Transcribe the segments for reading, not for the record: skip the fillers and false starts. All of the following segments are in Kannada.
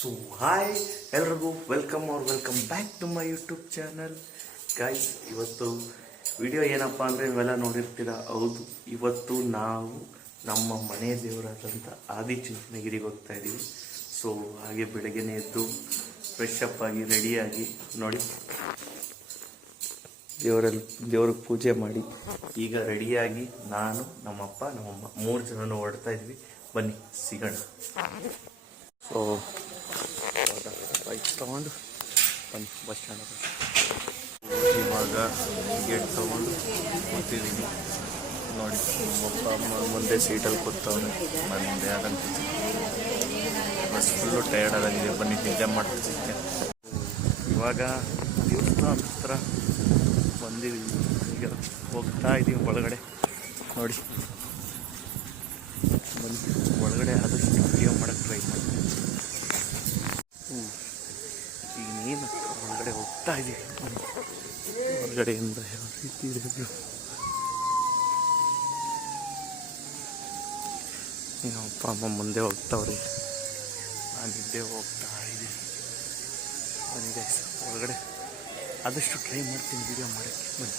ಸೊ ಹಾಯ್ ಎಲ್ರಿಗೂ welcome back to my YouTube channel guys. ಇವತ್ತು ವಿಡಿಯೋ ಏನಪ್ಪ ಅಂದರೆ ನೀವೆಲ್ಲ ನೋಡಿರ್ತೀರ. ಹೌದು, ಇವತ್ತು ನಾವು ನಮ್ಮ ಮನೆ ದೇವರಾದಂಥ ಆದಿಚುಂಚನಗಿರಿಗೆ ಹೋಗ್ತಾ ಇದ್ದೀವಿ. ಸೊ ಹಾಗೆ ಬೆಳಗ್ಗೆನೇ ಎದ್ದು ಫ್ರೆಶ್ ಅಪ್ ಆಗಿ ರೆಡಿಯಾಗಿ ನೋಡಿ ದೇವ್ರಿಗೆ ಪೂಜೆ ಮಾಡಿ ಈಗ ರೆಡಿಯಾಗಿ ನಾನು ನಮ್ಮಪ್ಪ ನಮ್ಮಮ್ಮ 3 ಜನನು ಹೊರಡ್ತಾ ಇದ್ವಿ. ಬನ್ನಿ ಸಿಗೋಣ. ಸೊ ಬೈಕ್ ತೊಗೊಂಡು ಬನ್ನಿ ಬಸ್ ಸ್ಟ್ಯಾಂಡ್. ಇವಾಗ ಗೇಟ್ ತೊಗೊಂಡು ಕೂತಿದ್ದೀನಿ ನೋಡಿ. ನಮ್ಮಪ್ಪ ಅಮ್ಮ ಮುಂದೆ ಸೀಟಲ್ಲಿ ಕೂತವ್ರೆ, ನಾನು ಮುಂದೆ ಆದಂತ ಬಸ್ ಫುಲ್ಲು ಟಯರ್ಡ್ ಆಗಿದೆ. ಬನ್ನಿ ನಿದ್ದೆ ಮಾಡ್ತಿದ್ದೆ. ಇವಾಗ ದೇವಸ್ಥಾನ ಹತ್ರ ಬಂದಿದ್ದೀವಿ. ಈಗ ಹೋಗ್ತಾ ಇದ್ದೀವಿ ಒಳಗಡೆ ನೋಡಿ. ಒಳಗಡೆ ಆದಷ್ಟು ವಿಡಿಯೋ ಮಾಡೋಕ್ಕೆ ಟ್ರೈ ಮಾಡ್ತೀನಿ. ಈಗ ನೀನು ಒಳಗಡೆ ಹೋಗ್ತಾ ಇದ್ದೀವಿ. ಹೊರಗಡೆಯಿಂದ ಯಾವ ರೀತಿ ಇದೆ ನಮ್ಮ ಅಪ್ಪ ಅಮ್ಮ ಮುಂದೆ ಹೋಗ್ತಾವ್ರಿ, ನಾನು ಹಿಂದೆ ಹೋಗ್ತಾ ಇದ್ದೀನಿ. ಬನ್ನಿ ಒಳಗಡೆ ಆದಷ್ಟು ಟ್ರೈ ಮಾಡ್ತೀನಿ ವಿಡಿಯೋ ಮಾಡೋಕ್ಕೆ. ಬನ್ನಿ.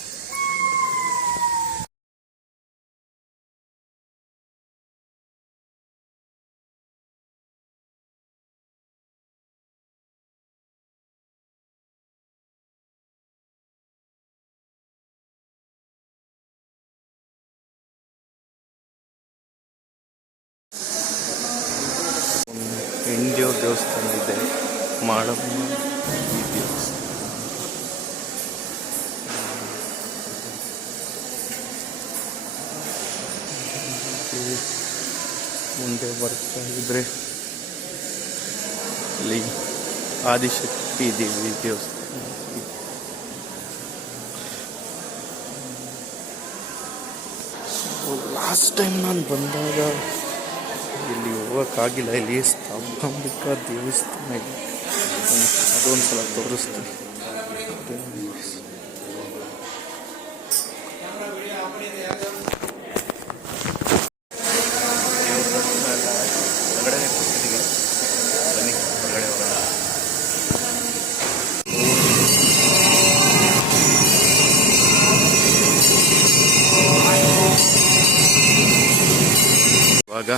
ಹೆಣ್ದೇವ್ರ ದೇವಸ್ಥಾನ ಇದೆ, ಮಾಡಮ್ಮ ಈ ದೇವಸ್ಥಾನ. ಮುಂದೆ ಬರ್ತಾ ಇದ್ರೆ ಇಲ್ಲಿ ಆದಿಶಕ್ತಿ ದೇವಿ ದೇವಸ್ಥಾನ. ಲಾಸ್ಟ್ ಟೈಮ್ ನಾನು ಬಂದಾಗ ಇಲ್ಲಿ ಹೋಗೋಕ್ಕಾಗಿಲ್ಲ. ಇಲ್ಲಿ ಸ್ತಂಭಾಂಬಿಕಾ ದೇವಸ್ಥಾನ ಇದೆ, ಅದೊಂದು ಸಲ ತೋರಿಸ್ತೀನಿ. ಹೊರಗಡೆ ಕೂತಿದ್ದೀವಿ, ಬನ್ನಿ ಹೊರಗಡೆ ಹೋಗೋಣ. ಇವಾಗ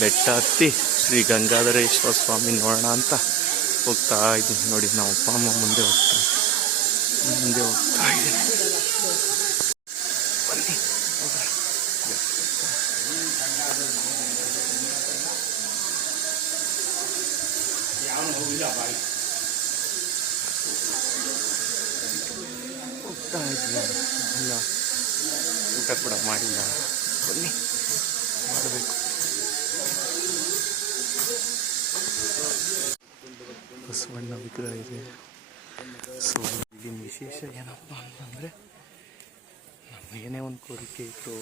ಬೆಟ್ಟ ಹತ್ತಿ ಶ್ರೀ ಗಂಗಾಧರೇಶ್ವರ ಸ್ವಾಮಿ ನೋಡೋಣ ಅಂತ ಹೋಗ್ತಾ ಇದ್ದೀನಿ ನೋಡಿ. ನಾವು ಅಪ್ಪ ಅಮ್ಮ ಮುಂದೆ ಹೋಗ್ತಾ ಇದ್ದೀನಿ. ಬನ್ನಿ ಹೋಗ್ತಾ ಇದ್ದೀನಿ. ಇಲ್ಲ ಊಟ ಕೂಡ ಮಾಡಿಲ್ಲ, ಬನ್ನಿ ಮಾಡಬೇಕು. ಬಸವಣ್ಣ ವಿಗ್ರಹ ಇದೆ. ಸೊ ಇಲ್ಲಿನ ವಿಶೇಷ ಏನಪ್ಪ ಅಂತಂದರೆ, ನಮಗೇನೇ ಒಂದು ಕೋರಿಕೆ ಇತ್ತು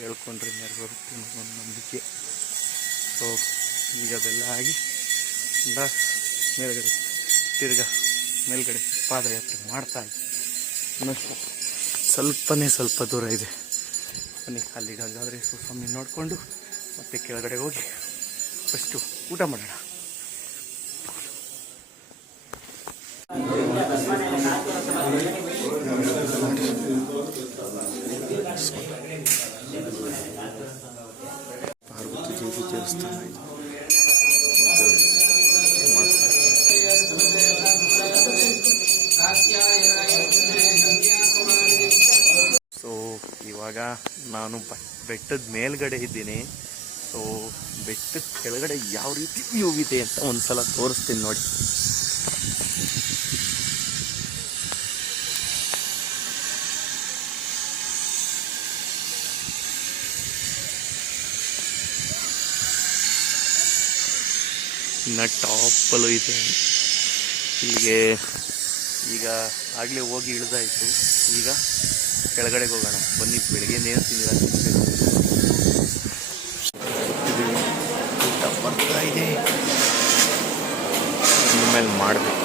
ಹೇಳ್ಕೊಂಡ್ರೆ ನೆರವೇರುತ್ತೆ ಅನ್ನೋ ಒಂದು ನಂಬಿಕೆ. ಸೊ ಈಗ ಅದೆಲ್ಲ ಆಗಿ ಮೇಲ್ಗಡೆ ಮೇಲ್ಗಡೆ ಪಾದಯಾತ್ರೆ ಮಾಡ್ತಾ ಇದ್ದೆ. ಇನ್ನಷ್ಟು ಸ್ವಲ್ಪ ದೂರ ಇದೆ. ಬನ್ನಿ ಅಲ್ಲಿ ಗಂಗಾಧರೇಶ್ವರ ಸ್ವಾಮಿ ನೋಡಿಕೊಂಡು ಮತ್ತೆ ಕೆಳಗಡೆ ಹೋಗಿ ಫಸ್ಟು ಊಟ ಮಾಡೋಣ. ಪಾರ್ವತಿ ದೇವಿ ದೇವಸ್ಥಾನ ಇದೆ. ಸೊ ಇವಾಗ ನಾನು ಬೆಟ್ಟದ ಮೇಲ್ಗಡೆ ಇದ್ದೀನಿ. ಸೊ ಬೆಟ್ಟದ ಕೆಳಗಡೆ ಯಾವ ರೀತಿ ವ್ಯೂ ಇದೆ ಅಂತ ಒಂದ್ಸಲ ತೋರಿಸ್ತೀನಿ ನೋಡಿ. ಇನ್ನು ಟಾಪಲ್ಲೂ ಇದೆ. ಇಲ್ಲಿಗೆ ಈಗ ಆಗಲೇ ಹೋಗಿ ಇಳಿದಾಯಿತು. ಈಗ ಕೆಳಗಡೆಗೆ ಹೋಗೋಣ ಬನ್ನಿ. ಬೆಳಗ್ಗೆ ನೇನು ತಿಂದಿಲ್ಲ, ಊಟ ಬರ್ತಾ ಇದೆ, ಇನ್ಮೇಲೆ ಮಾಡಬೇಕು.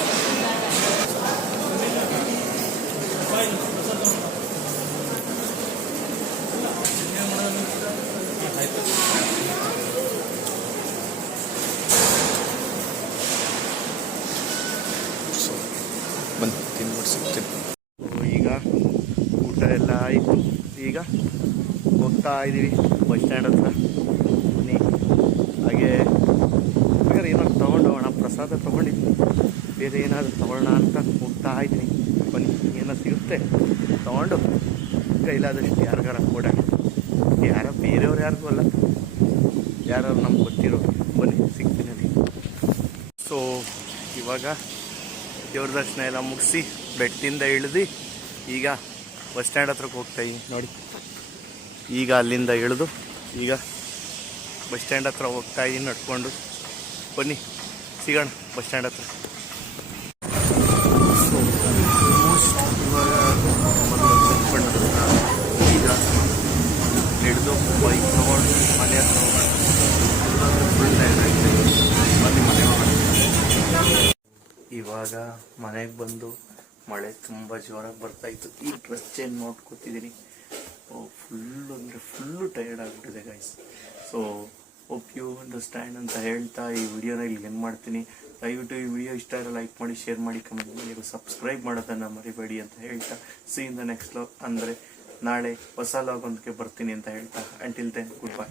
ತಿನ್ಬಿಟ್ಟು ಸಿಗ್ತೀನಿ. ಈಗ ಊಟ ಎಲ್ಲ ಆಯಿತು. ಈಗ ಹೋಗ್ತಾ ಇದ್ದೀವಿ ಬಸ್ ಸ್ಟ್ಯಾಂಡ್ ಹತ್ರ. ಬನ್ನಿ, ಹಾಗೆ ಬೇಕಾದ್ರೆ ಏನಾದ್ರು ತೊಗೊಂಡೋಗೋಣ, ಪ್ರಸಾದ ತೊಗೊಂಡಿದ್ದೀನಿ, ಬೇರೆ ಏನಾದರೂ ತೊಗೊಳ್ಳೋಣ ಅಂತ ಹೋಗ್ತಾ ಇದ್ದೀನಿ. ಬನ್ನಿ, ಏನೋ ಸಿಗುತ್ತೆ ತೊಗೊಂಡು ಕೈಲಾದಷ್ಟು ಯಾರಿಗಾರ ಕೊಡೋಣ. ಯಾರೋ ಬೇರೆಯವ್ರು ಯಾರಿಗೂ ಅಲ್ಲ, ಯಾರು ನಮ್ಗೆ ಗೊತ್ತಿರೋ. ಬನ್ನಿ, ಸಿಗ್ತೀನಿ ಅಲ್ಲಿ. ಸೊ ಇವಾಗ ದೇವ್ರ ದರ್ಶನ ಎಲ್ಲ ಮುಗಿಸಿ ಬೆಟ್ಟದಿಂದ ಇಳಿದು ಈಗ ಬಸ್ ಸ್ಟ್ಯಾಂಡ್ ಹತ್ರಕ್ಕೆ ಹೋಗ್ತಾಯಿದ್ದೀನಿ ನೋಡಿ. ಈಗ ಅಲ್ಲಿಂದ ಇಳಿದು ಈಗ ಬಸ್ ಸ್ಟ್ಯಾಂಡ್ ಹತ್ರ ಹೋಗ್ತಾಯಿದ್ದೀನಿ ನಡ್ಕೊಂಡು. ಬನ್ನಿ, ಸಿಗೋಣ ಬಸ್ ಸ್ಟ್ಯಾಂಡ್ ಹತ್ರ. ಇವಾಗ ಈಗ ಹಿಡಿದು ಬೈಕ್ ತೊಗೊಂಡು ಮನೆ ಹತ್ರ ಹೋಗೋಣ. ಫುಲ್ ಟೈಮ್ ಆಗಿದೆ. ಬನ್ನಿ ಮನೆ ಹೋಗೋಣ. ಇವಾಗ ಮನೆಗೆ ಬಂದು ಮಳೆ ತುಂಬ ಜೋರಾಗಿ ಬರ್ತಾಯಿತ್ತು. ಈ ಡ್ರೆಸ್ ಚೇಂಜ್ ಮಾಡ್ಕೊತಿದ್ದೀನಿ. ಫುಲ್ಲು ಅಂದರೆ ಫುಲ್ಲು ಟಯರ್ಡ್ ಆಗಿಬಿಟ್ಟಿದೆ guys. So hope you understand ಅಂತ ಹೇಳ್ತಾ ಈ ವಿಡಿಯೋನ ಇಲ್ಲಿ ಏನು ಮಾಡ್ತೀನಿ. ದಯವಿಟ್ಟು ಈ ವಿಡಿಯೋ ಇಷ್ಟ ಇರೋ ಲೈಕ್ ಮಾಡಿ, ಶೇರ್ ಮಾಡಿ, ಕಮೆಂಟ್ ಮಾಡಿ, ಸಬ್ಸ್ಕ್ರೈಬ್ ಮಾಡೋದನ್ನು ಮರಿಬೇಡಿ ಅಂತ ಹೇಳ್ತಾ C in the next log. ಅಂದರೆ ನಾಳೆ ಹೊಸ ಲಾಗ್ ಒಂದಕ್ಕೆ ಬರ್ತೀನಿ ಅಂತ ಹೇಳ್ತಾ, ಅಂಟಿಲ್ ದೆನ್ ಗುಡ್ ಬೈ.